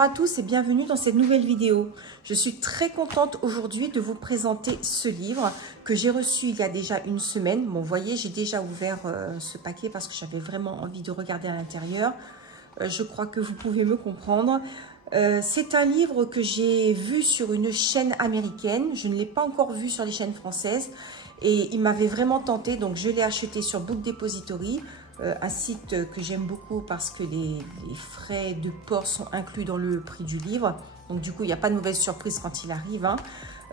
Bonjour à tous et bienvenue dans cette nouvelle vidéo. Je suis très contente aujourd'hui de vous présenter ce livre que j'ai reçu il y a déjà une semaine. Bon, vous voyez, j'ai déjà ouvert ce paquet parce que j'avais vraiment envie de regarder à l'intérieur. Je crois que vous pouvez me comprendre. C'est un livre que j'ai vu sur une chaîne américaine. Je ne l'ai pas encore vu sur les chaînes françaises. Et il m'avait vraiment tenté, donc je l'ai acheté sur Book Depository. Un site que j'aime beaucoup parce que les frais de port sont inclus dans le prix du livre. Donc du coup, il n'y a pas de mauvaise surprise quand il arrive. Hein.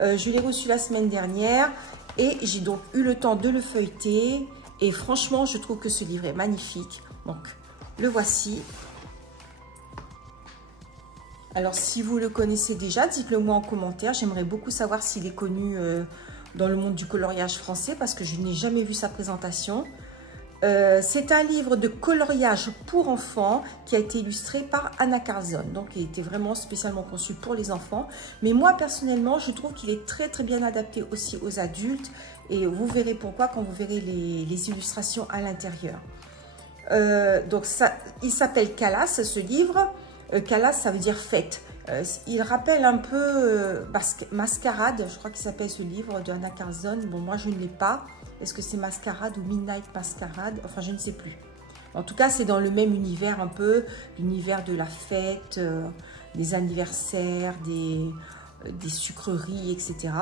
Je l'ai reçu la semaine dernière et j'ai donc eu le temps de le feuilleter. Et franchement, je trouve que ce livre est magnifique. Donc, le voici. Alors, si vous le connaissez déjà, dites-le moi en commentaire. J'aimerais beaucoup savoir s'il est connu dans le monde du coloriage français parce que je n'ai jamais vu sa présentation. C'est un livre de coloriage pour enfants qui a été illustré par Anna Carlson. Donc, il était vraiment spécialement conçu pour les enfants. Mais moi, personnellement, je trouve qu'il est très, très bien adapté aussi aux adultes. Et vous verrez pourquoi quand vous verrez les illustrations à l'intérieur. Donc, il s'appelle Calas, ce livre. Calas, ça veut dire fête. Il rappelle un peu Mascarade, je crois qu'il s'appelle ce livre de Anna Carlson. Bon, moi, je ne l'ai pas. Est-ce que c'est Mascarade ou Midnight Mascarade? Enfin, je ne sais plus. En tout cas, c'est dans le même univers un peu, l'univers de la fête, des anniversaires, des sucreries, etc.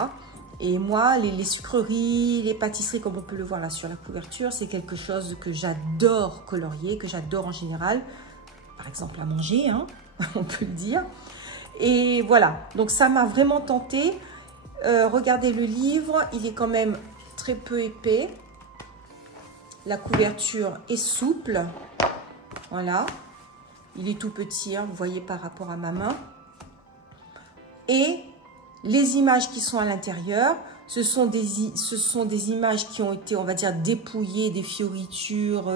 Et moi, les sucreries, les pâtisseries, comme on peut le voir là sur la couverture, c'est quelque chose que j'adore colorier, que j'adore en général. Par exemple, à manger, hein, on peut le dire. Et voilà, donc ça m'a vraiment tenté. Regardez le livre, il est quand même très peu épais. La couverture est souple. Voilà. Il est tout petit, hein, vous voyez par rapport à ma main. Et les images qui sont à l'intérieur, ce sont des images qui ont été, on va dire, dépouillées des fioritures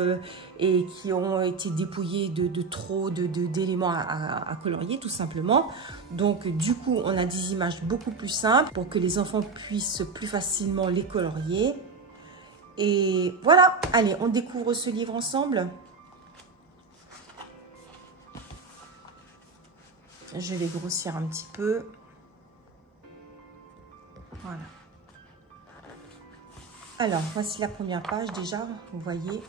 et qui ont été dépouillées de trop d'éléments à colorier, tout simplement. Donc, du coup, on a des images beaucoup plus simples pour que les enfants puissent plus facilement les colorier. Et voilà, allez, on découvre ce livre ensemble. Je vais grossir un petit peu. Voilà. Alors, voici la première page déjà, vous voyez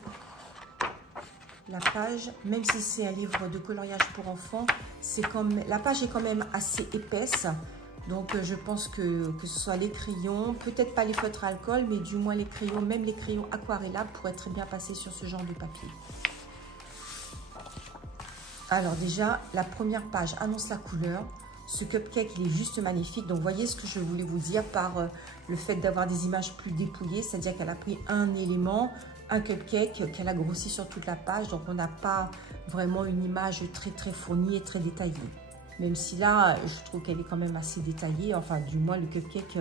la page, même si c'est un livre de coloriage pour enfants, la page est quand même assez épaisse, donc je pense que ce soit les crayons, peut-être pas les feutres à alcool, mais du moins les crayons, même les crayons aquarellables pourraient très bien passer sur ce genre de papier. Alors déjà, la première page annonce la couleur. Ce cupcake, il est juste magnifique. Donc, voyez ce que je voulais vous dire par le fait d'avoir des images plus dépouillées. C'est-à-dire qu'elle a pris un élément, un cupcake, qu'elle a grossi sur toute la page. Donc, on n'a pas vraiment une image très, très fournie et très détaillée. Même si là, je trouve qu'elle est quand même assez détaillée. Enfin, du moins, le cupcake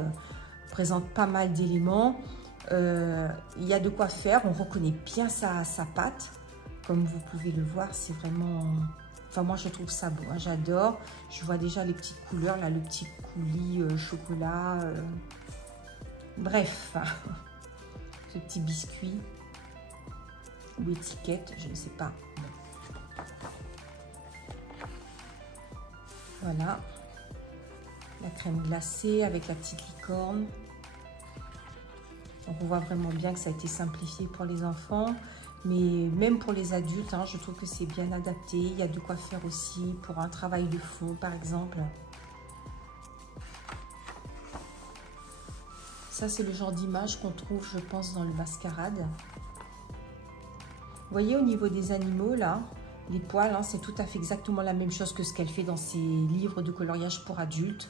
présente pas mal d'éléments. Il y a de quoi faire. On reconnaît bien sa pâte. Comme vous pouvez le voir, c'est vraiment... Enfin, moi, je trouve ça beau, hein, j'adore. Je vois déjà les petites couleurs, là, le petit coulis chocolat. Bref, ce petit biscuit ou étiquette, je ne sais pas. Voilà. La crème glacée avec la petite licorne. Donc, on voit vraiment bien que ça a été simplifié pour les enfants. Mais même pour les adultes, hein, je trouve que c'est bien adapté. Il y a de quoi faire aussi pour un travail de fond, par exemple. Ça, c'est le genre d'image qu'on trouve, je pense, dans le Mascarade. Vous voyez, au niveau des animaux, là, les poils, hein, c'est tout à fait exactement la même chose que ce qu'elle fait dans ses livres de coloriage pour adultes.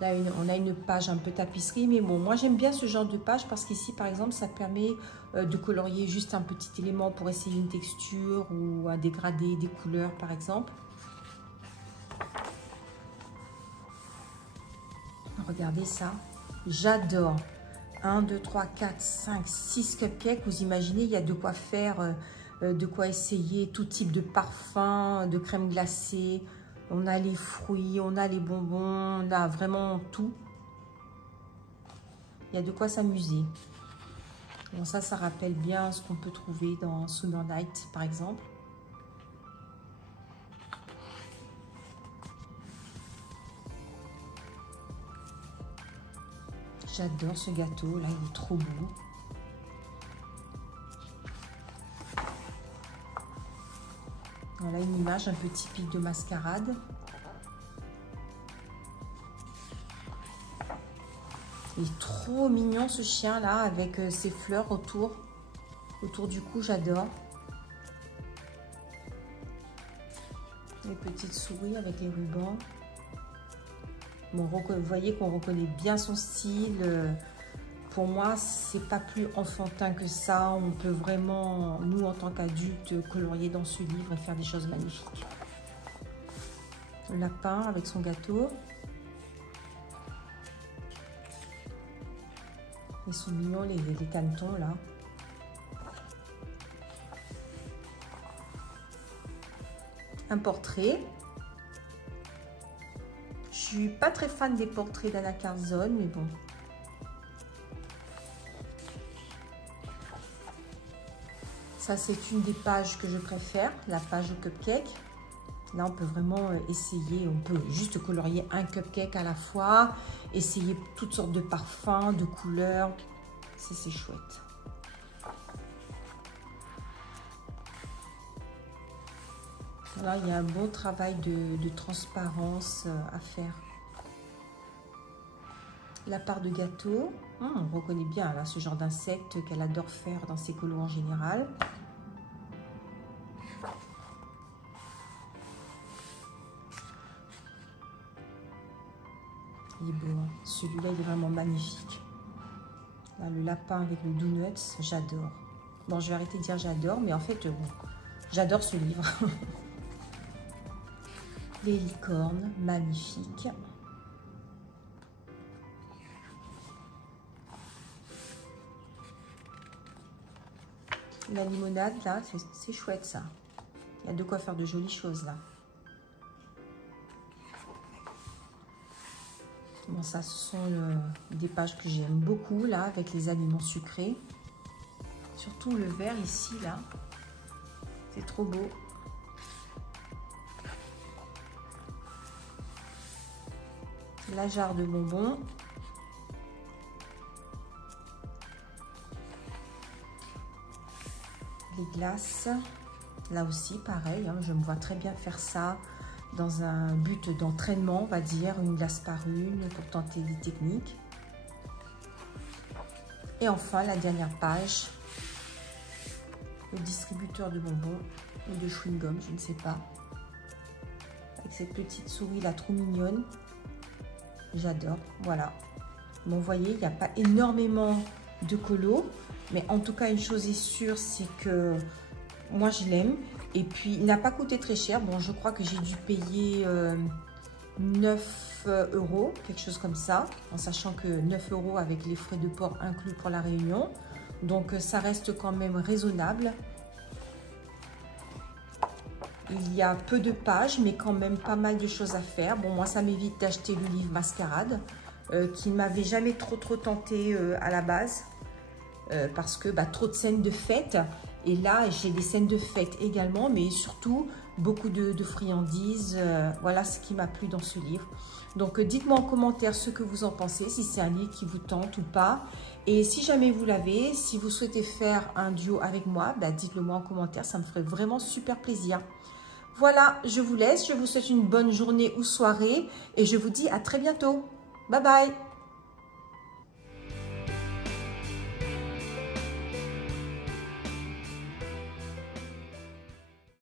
Là, on a une page un peu tapisserie, mais bon, moi j'aime bien ce genre de page parce qu'ici, par exemple, ça permet de colorier juste un petit élément pour essayer une texture ou un dégradé des couleurs, par exemple. Regardez ça, j'adore. 1, 2, 3, 4, 5, 6 cupcakes. Vous imaginez, il y a de quoi faire, de quoi essayer tout type de parfum, de crème glacée. On a les fruits, on a les bonbons, on a vraiment tout. Il y a de quoi s'amuser. Bon, ça rappelle bien ce qu'on peut trouver dans Summer Night, par exemple. J'adore ce gâteau, là, il est trop beau. Voilà une image un peu typique de mascarade. Il est trop mignon ce chien là avec ses fleurs autour du cou, j'adore. Les petites souris avec les rubans. Bon, vous voyez qu'on reconnaît bien son style. Pour moi, c'est pas plus enfantin que ça. On peut vraiment, nous en tant qu'adultes, colorier dans ce livre et faire des choses magnifiques. Le lapin avec son gâteau. Ils sont mignons les canetons là. Un portrait. Je suis pas très fan des portraits d'Anna Carzone, mais bon. Ça, c'est une des pages que je préfère, la page au cupcake. Là, on peut vraiment essayer, on peut juste colorier un cupcake à la fois, essayer toutes sortes de parfums, de couleurs. C'est chouette. Là, il y a un bon travail de transparence à faire. La part de gâteau, on reconnaît bien là ce genre d'insecte qu'elle adore faire dans ses colos en général. Il est beau, hein. Celui-là il est vraiment magnifique. Là, le lapin avec le donuts, j'adore. Bon, je vais arrêter de dire j'adore, mais en fait, bon, j'adore ce livre. Les licornes, magnifiques. La limonade, là, c'est chouette, ça. Il y a de quoi faire de jolies choses, là. Bon, ça, ce sont des pages que j'aime beaucoup, là, avec les aliments sucrés. Surtout le vert, ici, là. C'est trop beau. La jarre de bonbons. Les glaces. Là aussi, pareil, hein, je me vois très bien faire ça dans un but d'entraînement, on va dire, une glace par une, pour tenter des techniques. Et enfin, la dernière page, le distributeur de bonbons ou de chewing-gum, je ne sais pas. Avec cette petite souris là, trop mignonne. J'adore, voilà. Bon, vous voyez, il n'y a pas énormément de colos, mais en tout cas, une chose est sûre, c'est que moi, je l'aime. Et puis, il n'a pas coûté très cher. Bon, je crois que j'ai dû payer 9 €, quelque chose comme ça, en sachant que 9 € avec les frais de port inclus pour la réunion. Donc, ça reste quand même raisonnable. Il y a peu de pages, mais quand même pas mal de choses à faire. Bon, moi, ça m'évite d'acheter le livre Mascarade, qui ne m'avait jamais trop tenté à la base, parce que trop de scènes de fête. Et là, j'ai des scènes de fête également, mais surtout beaucoup de friandises. Voilà ce qui m'a plu dans ce livre. Donc, dites-moi en commentaire ce que vous en pensez, si c'est un livre qui vous tente ou pas. Et si jamais vous l'avez, si vous souhaitez faire un duo avec moi, dites-le moi en commentaire, ça me ferait vraiment super plaisir. Voilà, je vous laisse, je vous souhaite une bonne journée ou soirée et je vous dis à très bientôt. Bye bye!